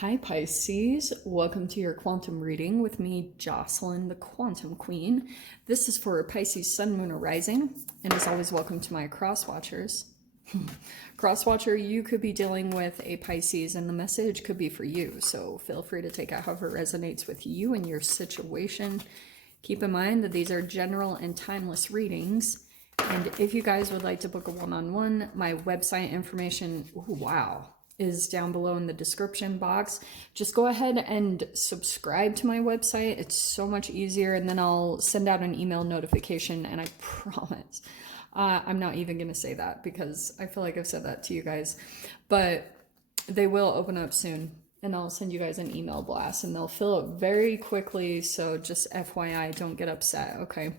Hi Pisces, welcome to your quantum reading with me, Jocelyn, the Quantum Queen. This is for Pisces Sun, Moon, or Rising, and as always, welcome to my cross watchers. Cross watcher, you could be dealing with a Pisces, and the message could be for you. So feel free to take it however resonates with you and your situation. Keep in mind that these are general and timeless readings. And if you guys would like to book a one-on-one, my website information, is down below in the description box. Just go ahead and subscribe to my website. It's so much easier, and then I'll send out an email notification, and I promise I'm not even gonna say that because I feel like I've said that to you guys, but they will open up soon, and I'll send you guys an email blast, and they'll fill up very quickly, so just FYI, don't get upset, okay?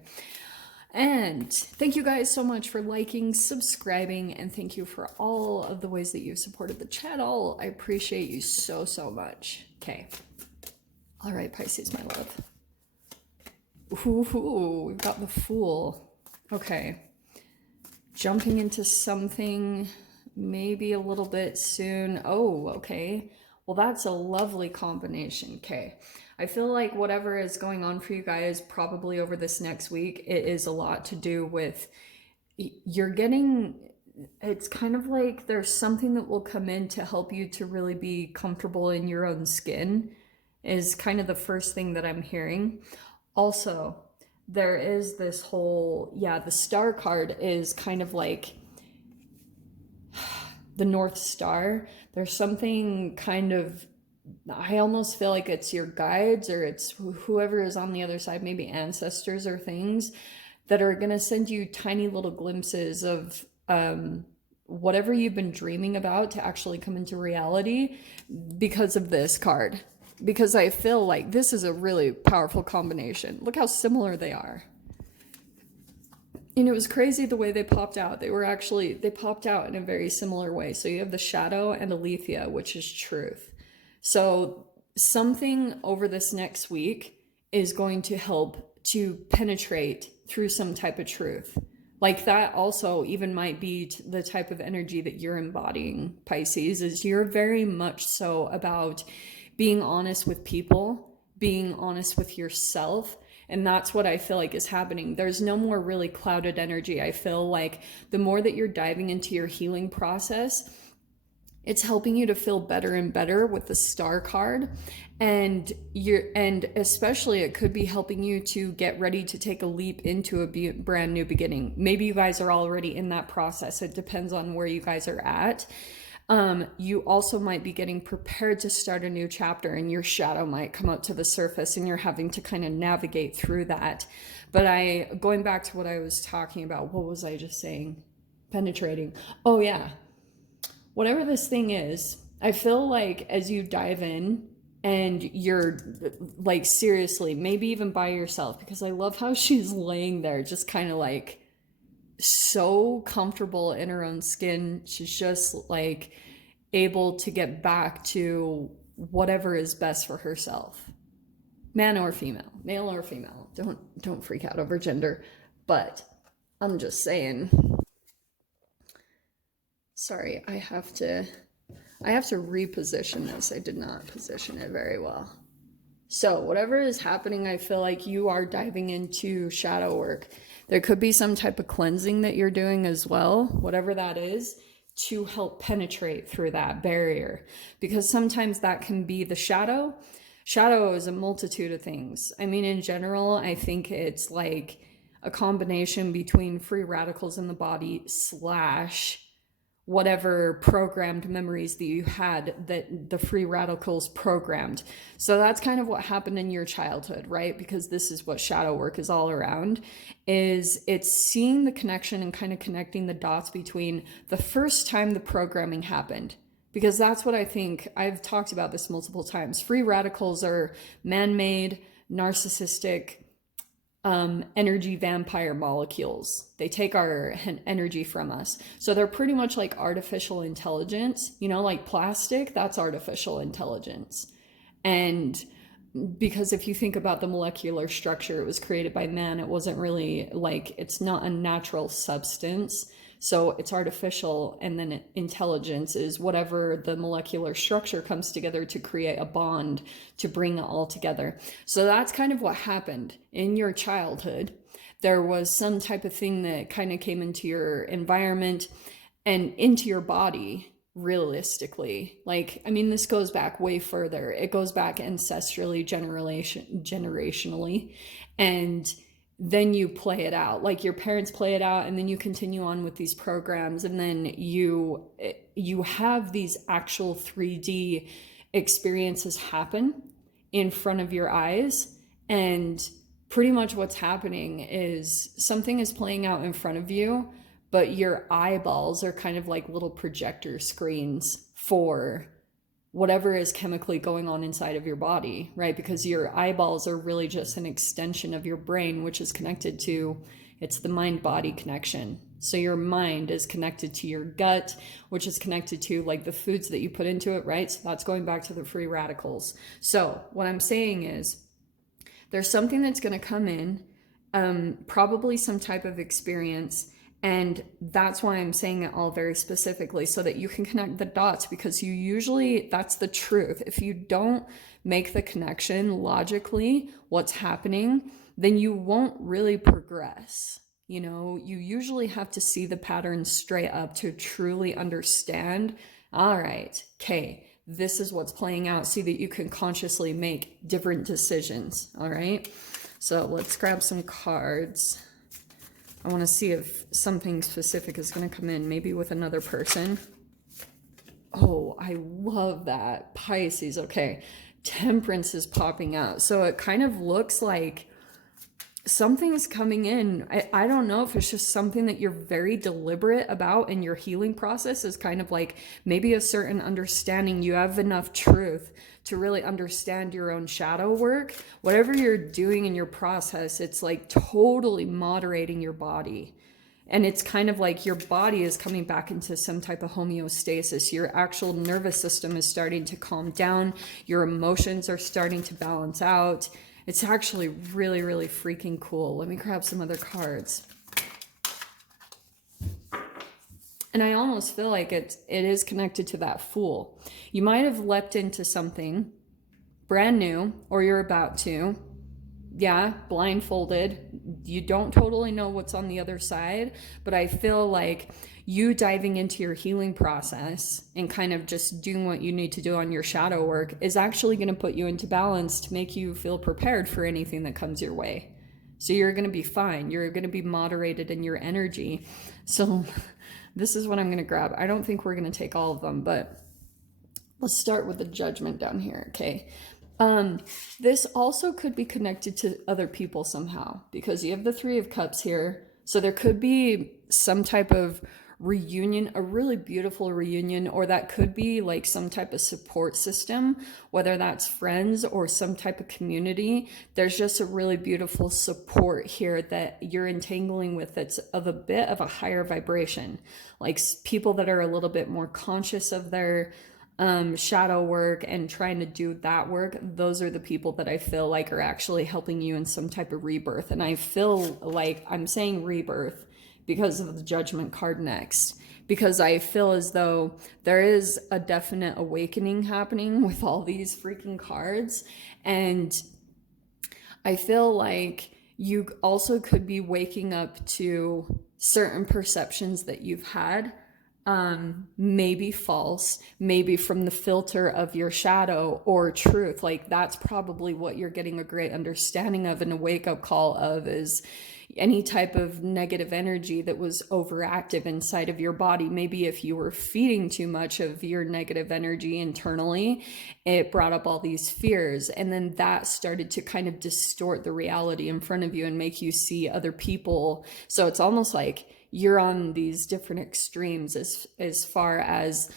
And thank you guys so much for liking, subscribing, and thank you for all of the ways that you've supported the channel. I appreciate you so, so much. Okay. All right, Pisces, my love. Ooh, we've got the Fool. Okay. Jumping into something maybe a little bit soon. Oh, okay. Well, that's a lovely combination. Okay. I feel like whatever is going on for you guys probably over this next week, it is a lot to do with you're getting, it's kind of like there's something that will come in to help you to really be comfortable in your own skin is kind of the first thing that I'm hearing. Also, there is this whole, the Star card is kind of like the North Star. There's something kind of, I almost feel like it's your guides or it's whoever is on the other side, maybe ancestors or things that are going to send you tiny little glimpses of whatever you've been dreaming about to actually come into reality because of this card. Because I feel like this is a really powerful combination. Look how similar they are. And it was crazy the way they popped out. They popped out in a very similar way. So you have the Shadow and Aletheia, which is truth. So something over this next week is going to help to penetrate through some type of truth. Like that also even might be the type of energy that you're embodying, Pisces, is you're very much so about being honest with people, being honest with yourself. And that's what I feel like is happening. There's no more really clouded energy. I feel like the more that you're diving into your healing process, it's helping you to feel better and better with the Star card. And especially it could be helping you to get ready to take a leap into a brand new beginning. Maybe you guys are already in that process. It depends on where you guys are at. You also might be getting prepared to start a new chapter, and your shadow might come up to the surface and you're having to kind of navigate through that. But going back to what I was talking about, what was I just saying? Penetrating. Oh yeah. Whatever this thing is, I feel like as you dive in and you're like seriously, maybe even by yourself, because I love how she's laying there just kind of like so comfortable in her own skin. She's just like able to get back to whatever is best for herself, man or female, male or female. Don't freak out over gender, but I'm just saying. Sorry, I have to reposition this. I did not position it very well. So whatever is happening, I feel like you are diving into shadow work. There could be some type of cleansing that you're doing as well, whatever that is, to help penetrate through that barrier. Because sometimes that can be the shadow. Shadow is a multitude of things. I mean, in general, I think it's like a combination between free radicals in the body / whatever programmed memories that you had that the free radicals programmed. So that's kind of what happened in your childhood, right? Because this is what shadow work is all around, is it's seeing the connection and kind of connecting the dots between the first time the programming happened. Because that's what I think, I've talked about this multiple times. Free radicals are man-made, narcissistic, energy vampire molecules. They take our energy from us. So they're pretty much like artificial intelligence, like plastic, that's artificial intelligence. And because if you think about the molecular structure, it was created by man. It wasn't really like, it's not a natural substance. So it's artificial, and then intelligence is whatever the molecular structure comes together to create a bond to bring it all together. So that's kind of what happened in your childhood. There was some type of thing that kind of came into your environment and into your body realistically. Like, I mean, this goes back way further. It goes back ancestrally, generationally, and then you play it out. Like your parents play it out, and then you continue on with these programs, and then you have these actual 3D experiences happen in front of your eyes. And pretty much what's happening is something is playing out in front of you, but your eyeballs are kind of like little projector screens for whatever is chemically going on inside of your body, right? Because your eyeballs are really just an extension of your brain, which is connected to, it's the mind-body connection. So your mind is connected to your gut, which is connected to like the foods that you put into it, right? So that's going back to the free radicals. So what I'm saying is there's something that's going to come in, probably some type of experience. And that's why I'm saying it all very specifically, so that you can connect the dots, because you usually, that's the truth. If you don't make the connection logically, what's happening, then you won't really progress. You know, you usually have to see the pattern straight up to truly understand, all right, okay, this is what's playing out, so that you can consciously make different decisions, all right? So let's grab some cards. I want to see if something specific is going to come in, maybe with another person. Oh, I love that. Pisces, okay. Temperance is popping out. So it kind of looks like something's coming in. I don't know if it's just something that you're very deliberate about in your healing process, is kind of like maybe a certain understanding. You have enough truth to really understand your own shadow work. Whatever you're doing in your process, it's like totally moderating your body. And it's kind of like your body is coming back into some type of homeostasis. Your actual nervous system is starting to calm down. Your emotions are starting to balance out. It's actually really, really freaking cool. Let me grab some other cards. And I almost feel like it is connected to that Fool. You might have leapt into something brand new, or you're about to. Yeah, blindfolded. You don't totally know what's on the other side, but I feel like you diving into your healing process and kind of just doing what you need to do on your shadow work is actually going to put you into balance to make you feel prepared for anything that comes your way. So you're going to be fine. You're going to be moderated in your energy. So this is what I'm going to grab. I don't think we're going to take all of them, but let's start with the Judgment down here. Okay. This also could be connected to other people somehow, because you have the Three of Cups here. So there could be some type of reunion, a really beautiful reunion, or that could be like some type of support system, whether that's friends or some type of community. There's just a really beautiful support here that you're entangling with that's of a bit of a higher vibration, like people that are a little bit more conscious of their shadow work and trying to do that work. Those are the people that I feel like are actually helping you in some type of rebirth. And I feel like I'm saying rebirth because of the Judgment card next, because I feel as though there is a definite awakening happening with all these freaking cards. And I feel like you also could be waking up to certain perceptions that you've had, maybe false, maybe from the filter of your shadow, or truth. Like that's probably what you're getting a great understanding of, and a wake-up call of, is any type of negative energy that was overactive inside of your body. Maybe if you were feeding too much of your negative energy internally, it brought up all these fears, and then that started to kind of distort the reality in front of you and make you see other people. So it's almost like you're on these different extremes as far as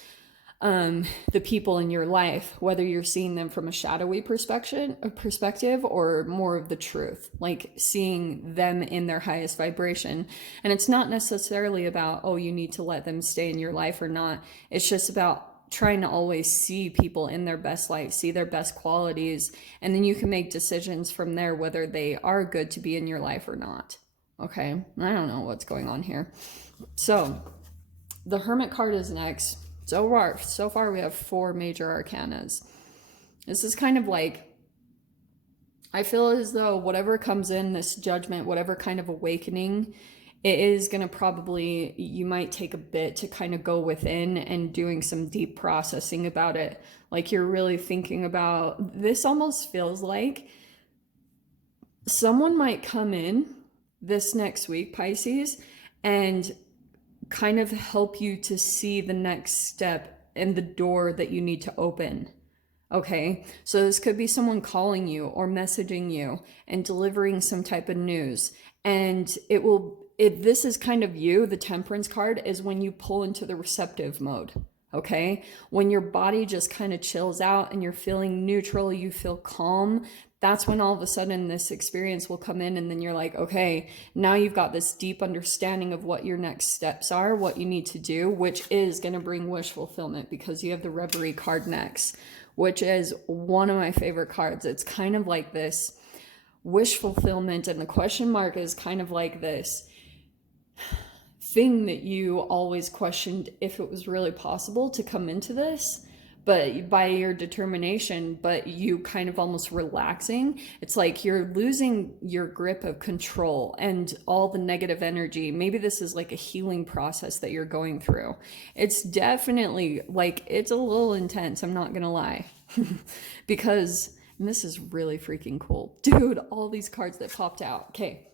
the people in your life, whether you're seeing them from a shadowy perspective or more of the truth, like seeing them in their highest vibration. And it's not necessarily about, oh, you need to let them stay in your life or not. It's just about trying to always see people in their best light, see their best qualities, and then you can make decisions from there whether they are good to be in your life or not. Okay, I don't know what's going on here. So the Hermit card is next. So far we have 4 major arcanas. This is kind of like, I feel as though whatever comes in, this judgment, whatever kind of awakening, it is going to probably, you might take a bit to kind of go within and doing some deep processing about it. Like you're really thinking about, this almost feels like someone might come in this next week, Pisces, and kind of help you to see the next step and the door that you need to open. Okay, so this could be someone calling you or messaging you and delivering some type of news. And this is kind of you, the Temperance card, is when you pull into the receptive mode. Okay, when your body just kind of chills out and you're feeling neutral, you feel calm, that's when all of a sudden this experience will come in, and then you're like, okay, now you've got this deep understanding of what your next steps are, what you need to do, which is going to bring wish fulfillment, because you have the Reverie card next, which is one of my favorite cards. It's kind of like this wish fulfillment, and the question mark is kind of like this thing that you always questioned if it was really possible to come into this, but by your determination, but you kind of almost relaxing. It's like you're losing your grip of control and all the negative energy. Maybe this is like a healing process that you're going through. It's definitely like, it's a little intense, I'm not gonna lie. Because, and this is really freaking cool. Dude, all these cards that popped out. Okay,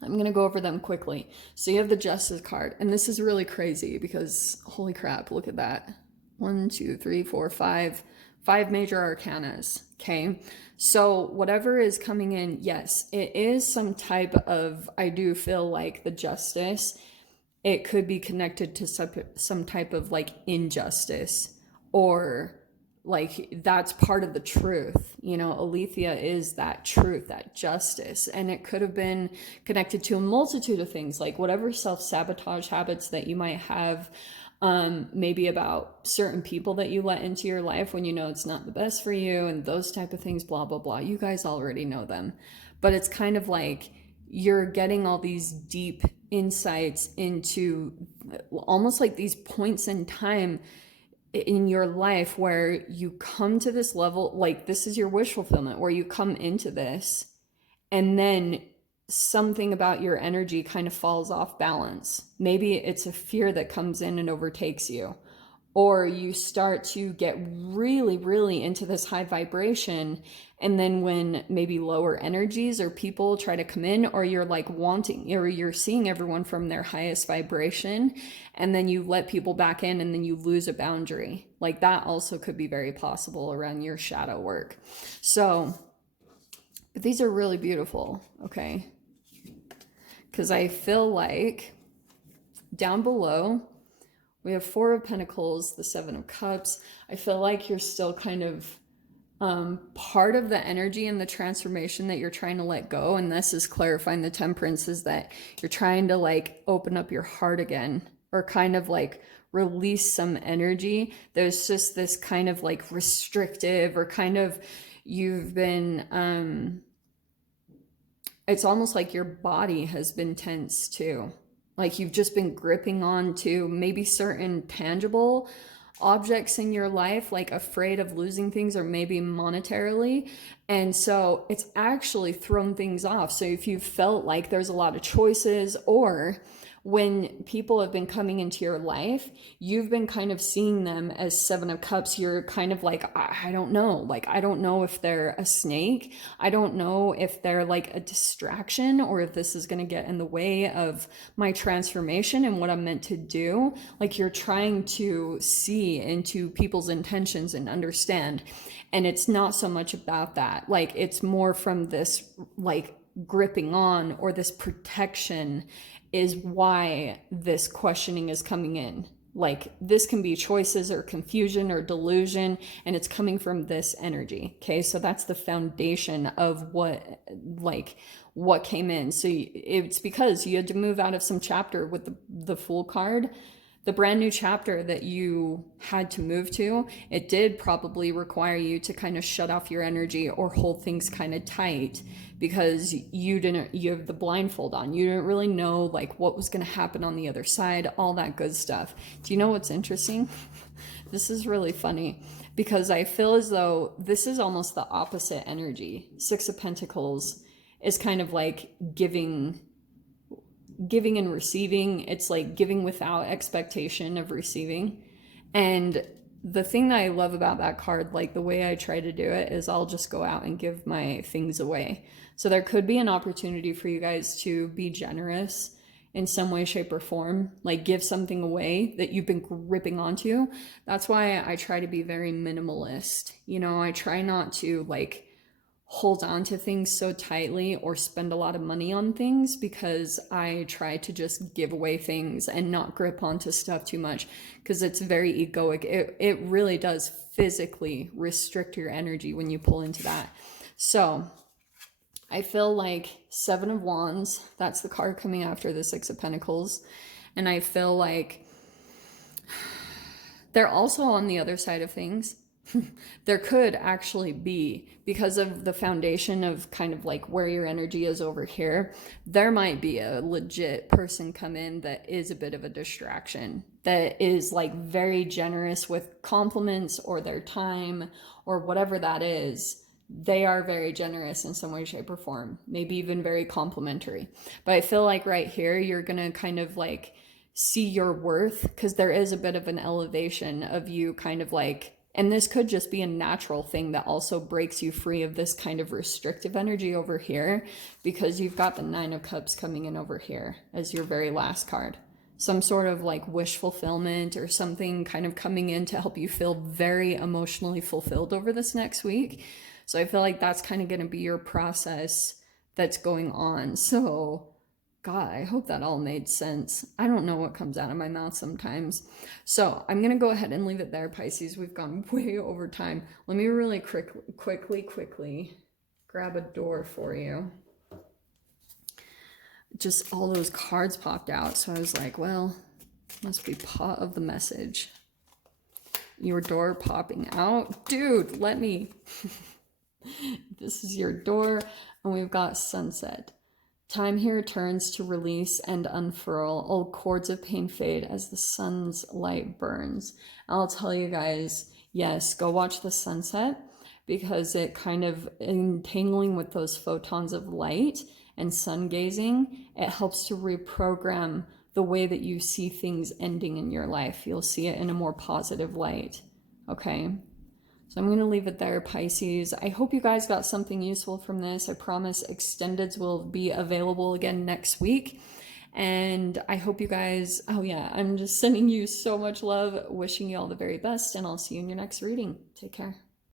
I'm going to go over them quickly. So you have the Justice card, and this is really crazy because holy crap, look at that. 1, 2, 3, 4, 5 major arcanas. Okay, so whatever is coming in, yes, it is some type of, I do feel like the Justice, it could be connected to some type of like injustice, or like that's part of the truth. You know, Aletheia is that truth, that justice. And it could have been connected to a multitude of things, like whatever self-sabotage habits that you might have, maybe about certain people that you let into your life when you know it's not the best for you, and those type of things, blah, blah, blah. You guys already know them. But it's kind of like you're getting all these deep insights into almost like these points in time in your life where you come to this level, like this is your wish fulfillment, where you come into this and then something about your energy kind of falls off balance. Maybe it's a fear that comes in and overtakes you, or you start to get really, really into this high vibration. And then when maybe lower energies or people try to come in, or you're like wanting, or you're seeing everyone from their highest vibration, and then you let people back in and then you lose a boundary. Like that also could be very possible around your shadow work. So, but these are really beautiful, okay? Because I feel like down below, we have 4 of Pentacles, the 7 of Cups. I feel like you're still kind of part of the energy and the transformation that you're trying to let go. And this is clarifying the Temperance, is that you're trying to like open up your heart again, or kind of like release some energy. There's just this kind of like restrictive, or kind of you've been, it's almost like your body has been tense too. Like you've just been gripping on to maybe certain tangible objects in your life, like afraid of losing things, or maybe monetarily. And so it's actually thrown things off. So if you felt like there's a lot of choices, or when people have been coming into your life, you've been kind of seeing them as 7 of Cups. You're kind of like, I don't know. Like, I don't know if they're a snake. I don't know if they're like a distraction, or if this is going to get in the way of my transformation and what I'm meant to do. Like you're trying to see into people's intentions and understand. And it's not so much about that. Like it's more from this like gripping on, or this protection is why this questioning is coming in. Like this can be choices or confusion or delusion, and it's coming from this energy. Okay, so that's the foundation of what came in. So it's because you had to move out of some chapter with the Fool card. the brand new chapter that you had to move to, it did probably require you to kind of shut off your energy or hold things kind of tight because you have the blindfold on. You didn't really know like what was going to happen on the other side, all that good stuff. Do you know what's interesting? This is really funny because I feel as though this is almost the opposite energy. Six of Pentacles is kind of like giving and receiving. It's like giving without expectation of receiving. And the thing that I love about that card, like the way I try to do it, is I'll just go out and give my things away. So there could be an opportunity for you guys to be generous in some way, shape, or form, like give something away that you've been gripping onto. That's why I try to be very minimalist. You know, I try not to like hold on to things so tightly or spend a lot of money on things, because I try to just give away things and not grip onto stuff too much, because it's very egoic. It really does physically restrict your energy when you pull into that. So I feel like Seven of Wands, that's the card coming after the Six of Pentacles. And I feel like they're also on the other side of things. There could actually be, because of the foundation of kind of like where your energy is over here, there might be a legit person come in that is a bit of a distraction, that is like very generous with compliments or their time or whatever that is. They are very generous in some way, shape, or form, maybe even very complimentary. But I feel like right here, you're going to kind of like see your worth, because there is a bit of an elevation of you kind of like, and this could just be a natural thing that also breaks you free of this kind of restrictive energy over here, because you've got the Nine of Cups coming in over here as your very last card. Some sort of like wish fulfillment or something kind of coming in to help you feel very emotionally fulfilled over this next week. So I feel like that's kind of going to be your process that's going on. So God, I hope that all made sense. I don't know what comes out of my mouth sometimes. So I'm going to go ahead and leave it there, Pisces. We've gone way over time. Let me really quickly grab a door for you. Just all those cards popped out. So I was like, well, must be part of the message. Your door popping out. Dude, let me. This is your door. And we've got Sunset. Time here turns to release and unfurl. All cords of pain fade as the sun's light burns. I'll tell you guys, yes, go watch the sunset, because it kind of entangling with those photons of light and sun gazing, it helps to reprogram the way that you see things ending in your life. You'll see it in a more positive light. Okay. So I'm going to leave it there, Pisces. I hope you guys got something useful from this. I promise extendeds will be available again next week. And I hope you guys, oh yeah, I'm just sending you so much love, wishing you all the very best, and I'll see you in your next reading. Take care.